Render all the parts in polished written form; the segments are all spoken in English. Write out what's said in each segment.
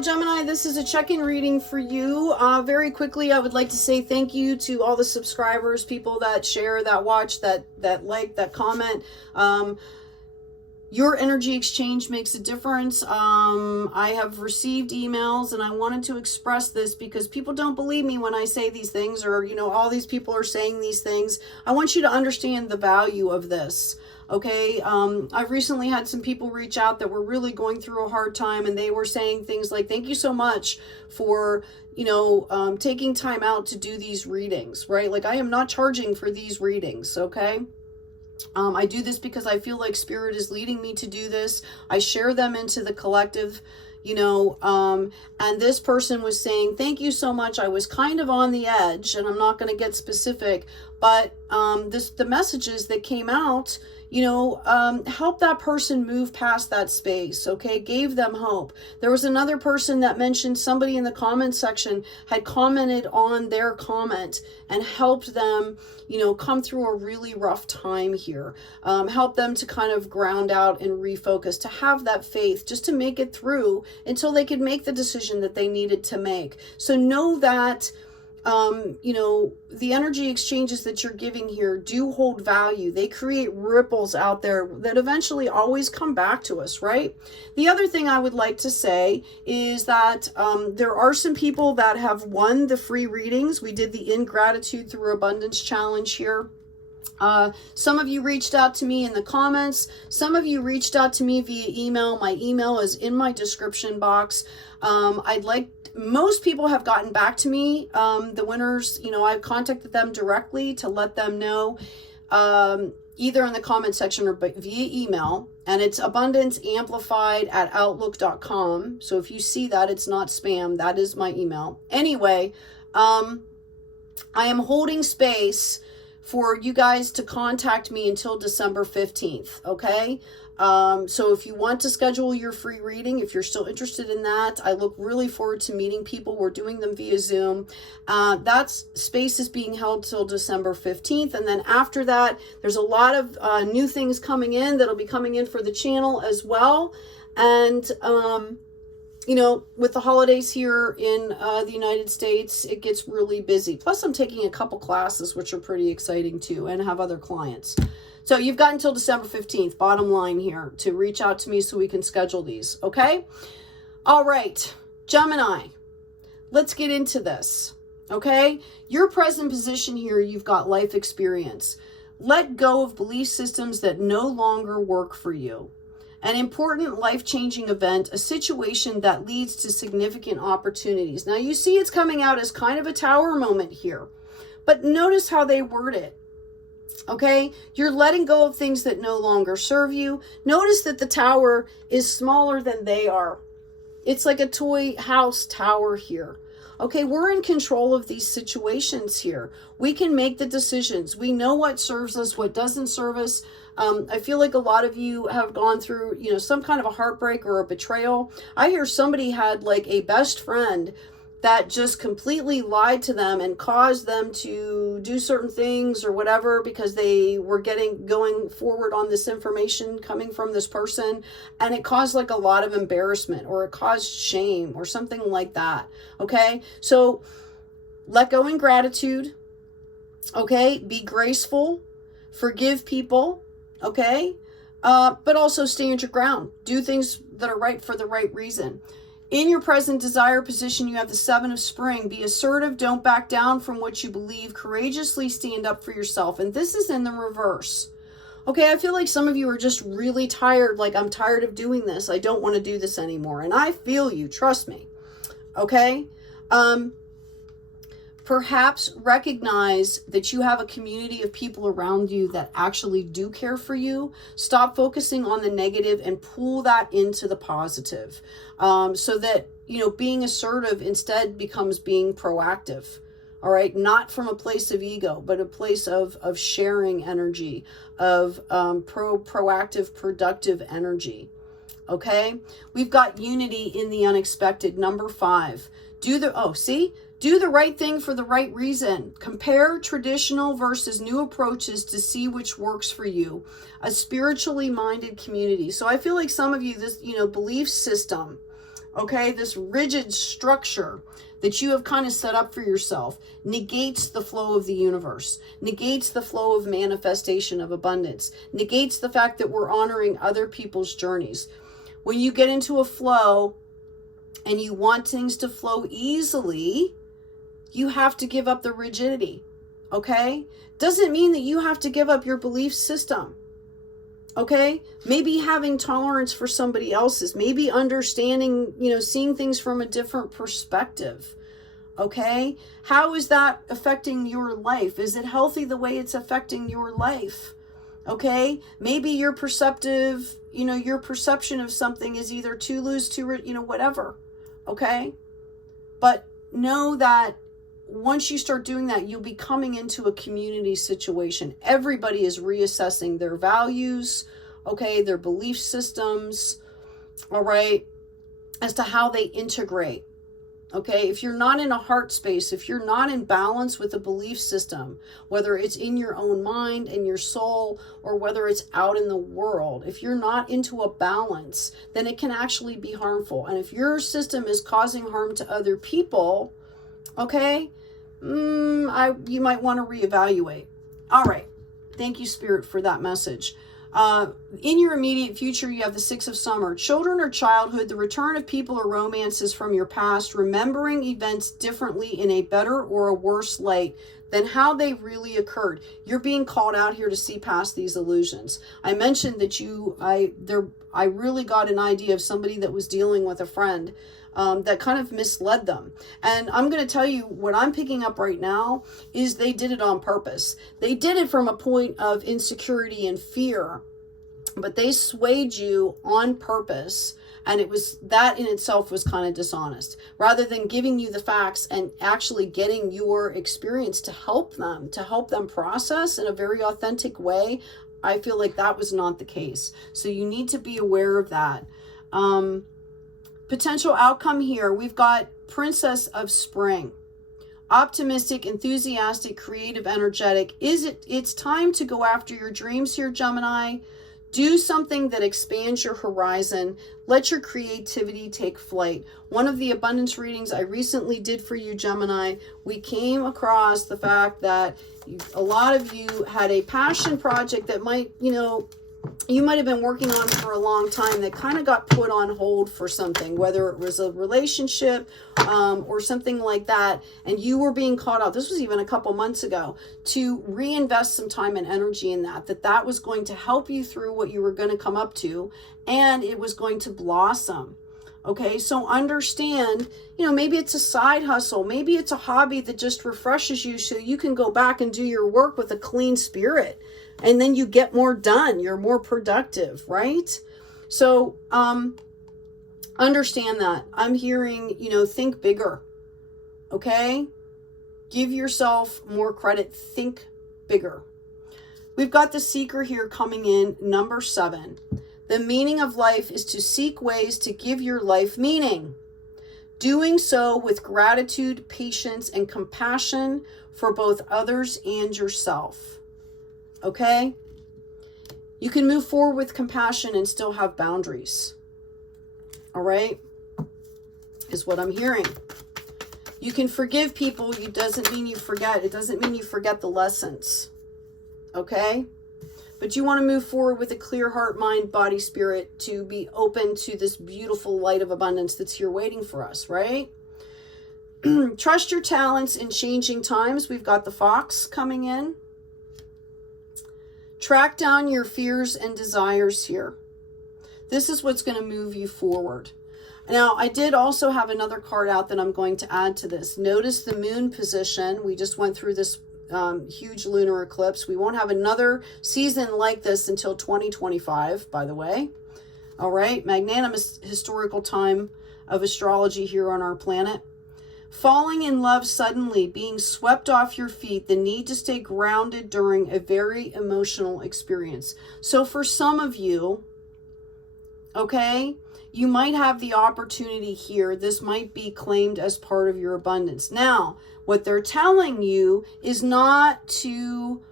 Gemini, this is a check-in reading for you. Very quickly, I would like to say thank you to all the subscribers, people that share, that watch, that like, that comment. Your energy exchange makes a difference. I have received emails and I wanted to express this because people don't believe me when I say these things, or, you know, all these people are saying these things. I want you to understand the value of this. Okay. I've recently had some people reach out that were really going through a hard time, and they were saying things like, thank you so much for, you know, taking time out to do these readings, right? Like, I am not charging for these readings. Okay. I do this because I feel like Spirit is leading me to do this. I share them into the collective, you know, and this person was saying, thank you so much. I was kind of on the edge, and I'm not going to get specific, but the messages that came out, you know, help that person move past that space, okay? Gave them hope. There was another person that mentioned somebody in the comment section had commented on their comment and helped them, you know, come through a really rough time here. Help them to kind of ground out and refocus, to have that faith, just to make it through until they could make the decision that they needed to make. So know that, you know, the energy exchanges that you're giving here do hold value. They create ripples out there that eventually always come back to us, right? The other thing I would like to say is that there are some people that have won the free readings. We did the Ingratitude Through Abundance Challenge here. Some of you reached out to me in the comments. Some of you reached out to me via email. My email is in my description box. Most people have gotten back to me. The winners, you know, I've contacted them directly to let them know, either in the comment section or via email. And it's abundanceamplified@outlook.com. So if you see that, it's not spam. That is my email. Anyway, I am holding space for you guys to contact me until December 15th. Okay. So if you want to schedule your free reading, if you're still interested in that, I look really forward to meeting people. We're doing them via Zoom. That space is being held till December 15th. And then after that, there's a lot of new things coming in that'll be coming in for the channel as well. And, you know, with the holidays here in the United States, it gets really busy. Plus, I'm taking a couple classes, which are pretty exciting too, and have other clients. So you've got until December 15th, bottom line here, to reach out to me so we can schedule these, okay? All right, Gemini, let's get into this, okay? Your present position here, you've got life experience. Let go of belief systems that no longer work for you. An important life-changing event, a situation that leads to significant opportunities. Now, you see it's coming out as kind of a tower moment here, but notice how they word it. Okay, you're letting go of things that no longer serve you. Notice that the tower is smaller than they are. It's like a toy house tower here. Okay, we're in control of these situations here. We can make the decisions. We know what serves us, what doesn't serve us. I feel like a lot of you have gone through, you know, some kind of a heartbreak or a betrayal. I hear somebody had like a best friend that just completely lied to them and caused them to do certain things or whatever because they were going forward on this information coming from this person, and it caused like a lot of embarrassment, or it caused shame or something like that. Okay, so let go in gratitude. Okay, be graceful, forgive people. Okay, but also stand your ground. Do things that are right for the right reason. In your present desire position, you have the Seven of Spring. Be assertive. Don't back down from what you believe. Courageously stand up for yourself. And this is in the reverse. Okay, I feel like some of you are just really tired. Like, I'm tired of doing this. I don't want to do this anymore. And I feel you. Trust me. Okay? Perhaps recognize that you have a community of people around you that actually do care for you. Stop focusing on the negative and pull that into the positive. So that, you know, being assertive instead becomes being proactive. All right. Not from a place of ego, but a place of sharing energy, of proactive, productive energy. Okay. We've got unity in the unexpected. Number 5. Do the right thing for the right reason. Compare traditional versus new approaches to see which works for you. A spiritually minded community. So I feel like some of you, this, you know, belief system Okay, this rigid structure that you have kind of set up for yourself negates the flow of the universe, negates the flow of manifestation of abundance, negates the fact that we're honoring other people's journeys. When you get into a flow and you want things to flow easily, you have to give up the rigidity. Okay? Doesn't mean that you have to give up your belief system. Okay? Maybe having tolerance for somebody else's, maybe understanding, seeing things from a different perspective. Okay? How is that affecting your life? Is it healthy the way it's affecting your life? Okay? Maybe your perception of something is either too loose, too, whatever. Okay? But know that once you start doing that, you'll be coming into a community situation. Everybody is reassessing their values, okay, their belief systems, all right, as to how they integrate. Okay, if you're not in a heart space, if you're not in balance with a belief system, whether it's in your own mind and your soul, or whether it's out in the world, if you're not into a balance, then it can actually be harmful. And if your system is causing harm to other people, okay, you might want to reevaluate. All right. Thank you, Spirit, for that message. In your immediate future, you have the Six of Summer. Children or childhood, the return of people or romances from your past, remembering events differently in a better or a worse light than how they really occurred. You're being called out here to see past these illusions. I mentioned that I really got an idea of somebody that was dealing with a friend that kind of misled them. And I'm going to tell you what I'm picking up right now is they did it on purpose. They did it from a point of insecurity and fear, but they swayed you on purpose. And it was that in itself was kind of dishonest. Rather than giving you the facts and actually getting your experience to help them process in a very authentic way, I feel like that was not the case. So you need to be aware of that. Potential outcome here, we've got Princess of Spring. Optimistic, enthusiastic, creative, energetic. It's time to go after your dreams here, Gemini. Do something that expands your horizon. Let your creativity take flight. One of the abundance readings I recently did for you, Gemini, we came across the fact that a lot of you had a passion project that might, you might have been working on for a long time that kind of got put on hold for something, whether it was a relationship or something like that, and you were being caught out. This was even a couple months ago, to reinvest some time and energy in that was going to help you through what you were going to come up to, and it was going to blossom. Okay, so understand, maybe it's a side hustle, maybe it's a hobby that just refreshes you so you can go back and do your work with a clean spirit. And then you get more done. You're more productive, right? So understand that. I'm hearing, think bigger. Okay? Give yourself more credit. Think bigger. We've got the Seeker here coming in, number 7. The meaning of life is to seek ways to give your life meaning. Doing so with gratitude, patience, and compassion for both others and yourself. Okay? You can move forward with compassion and still have boundaries. All right? Is what I'm hearing. You can forgive people. It doesn't mean you forget. It doesn't mean you forget the lessons. Okay? But you want to move forward with a clear heart, mind, body, spirit to be open to this beautiful light of abundance that's here waiting for us, right? Trust your talents in changing times. We've got the Fox coming in. Track down your fears and desires here. This is what's going to move you forward. Now, I did also have another card out that I'm going to add to this. Notice the moon position. We just went through this huge lunar eclipse. We won't have another season like this until 2025, by the way. All right, magnanimous historical time of astrology here on our planet. Falling in love suddenly, being swept off your feet, the need to stay grounded during a very emotional experience. So for some of you, okay, you might have the opportunity here. This might be claimed as part of your abundance. Now, what they're telling you is not to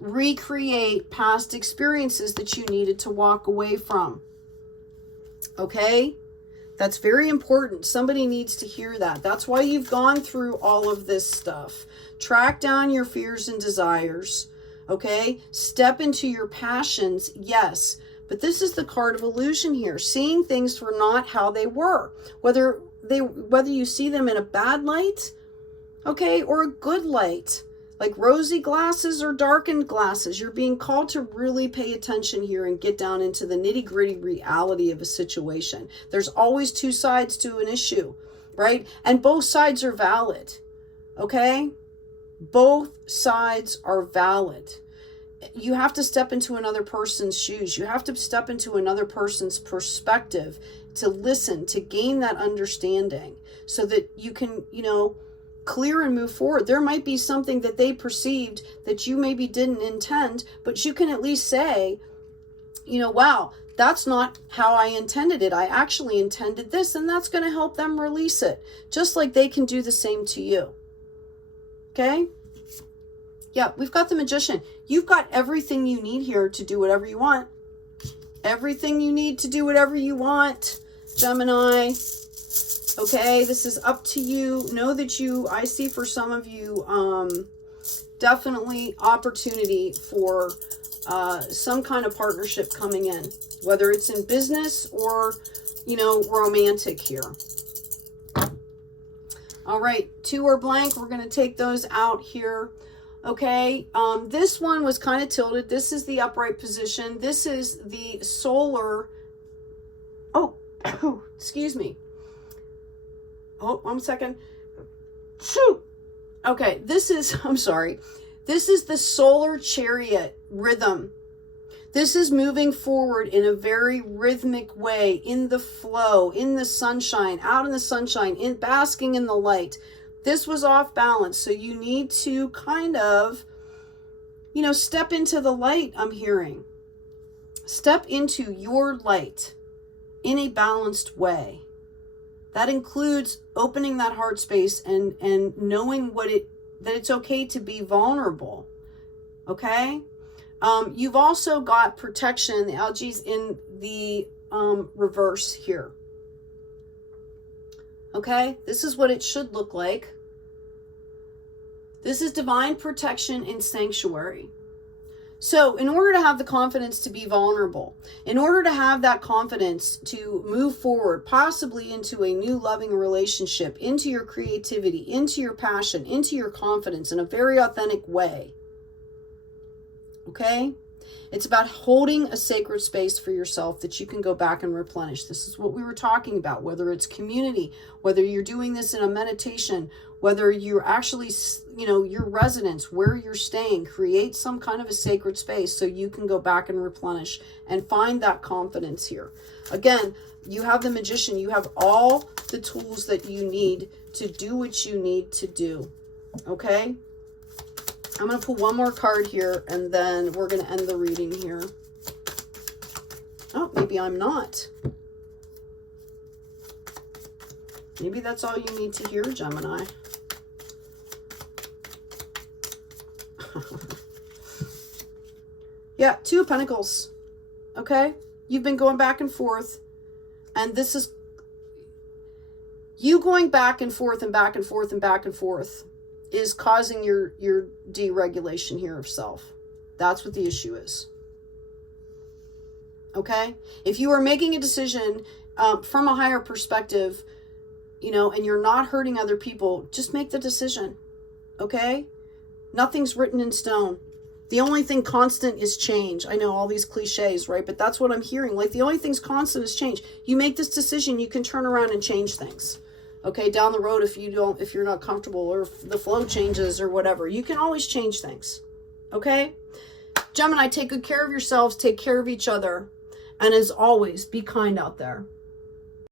recreate past experiences that you needed to walk away from. Okay? That's very important. Somebody needs to hear that. That's why you've gone through all of this stuff. Track down your fears and desires, okay? Step into your passions, yes. But this is the card of illusion here. Seeing things for not how they were. Whether you see them in a bad light, okay, or a good light. Like rosy glasses or darkened glasses. You're being called to really pay attention here and get down into the nitty-gritty reality of a situation. There's always two sides to an issue, right? And both sides are valid, okay? Both sides are valid. You have to step into another person's shoes. You have to step into another person's perspective to listen, to gain that understanding so that you can, clear and move forward. There might be something that they perceived that you maybe didn't intend, but you can at least say, wow, that's not how I intended it. I actually intended this, and that's going to help them release it. Just like they can do the same to you. Okay? Yeah, we've got the Magician. You've got everything you need here to do whatever you want. Everything you need to do whatever you want, Gemini. Okay, this is up to you. Know that I see for some of you, definitely opportunity for some kind of partnership coming in, whether it's in business or, romantic here. All right, 2 are blank. We're going to take those out here. Okay, this one was kind of tilted. This is the upright position. This is the solar. Oh, excuse me. Oh, 1 second. Shoot. Okay, I'm sorry. This is the solar chariot rhythm. This is moving forward in a very rhythmic way, in the flow, in the sunshine, out in the sunshine, basking in the light. This was off balance, so you need to kind of, step into the light, I'm hearing. Step into your light in a balanced way. That includes opening that heart space and knowing that it's okay to be vulnerable. Okay? You've also got protection. The algae's in the reverse here. Okay? This is what it should look like. This is divine protection and sanctuary. So in order to have the confidence to be vulnerable, in order to have that confidence to move forward, possibly into a new loving relationship, into your creativity, into your passion, into your confidence in a very authentic way, okay? It's about holding a sacred space for yourself that you can go back and replenish. This is what we were talking about, whether it's community, whether you're doing this in a meditation, whether you're actually, your residence, where you're staying, create some kind of a sacred space so you can go back and replenish and find that confidence here. Again, you have the Magician. You have all the tools that you need to do what you need to do. Okay? I'm going to pull one more card here, and then we're going to end the reading here. Oh, maybe I'm not. Maybe that's all you need to hear, Gemini. Yeah, 2 of Pentacles. Okay? You've been going back and forth, and this is you going back and forth and back and forth and back and forth is causing your deregulation here of self. That's what the issue is. Okay? If you are making a decision from a higher perspective, and you're not hurting other people, just make the decision. Okay? Nothing's written in stone. The only thing constant is change. I know all these cliches, right? But that's what I'm hearing. Like, the only thing's constant is change. You make this decision, you can turn around and change things. Okay, down the road, if you're not comfortable, or if the flow changes or whatever, you can always change things. Okay? Gemini, take good care of yourselves, take care of each other, and as always, be kind out there.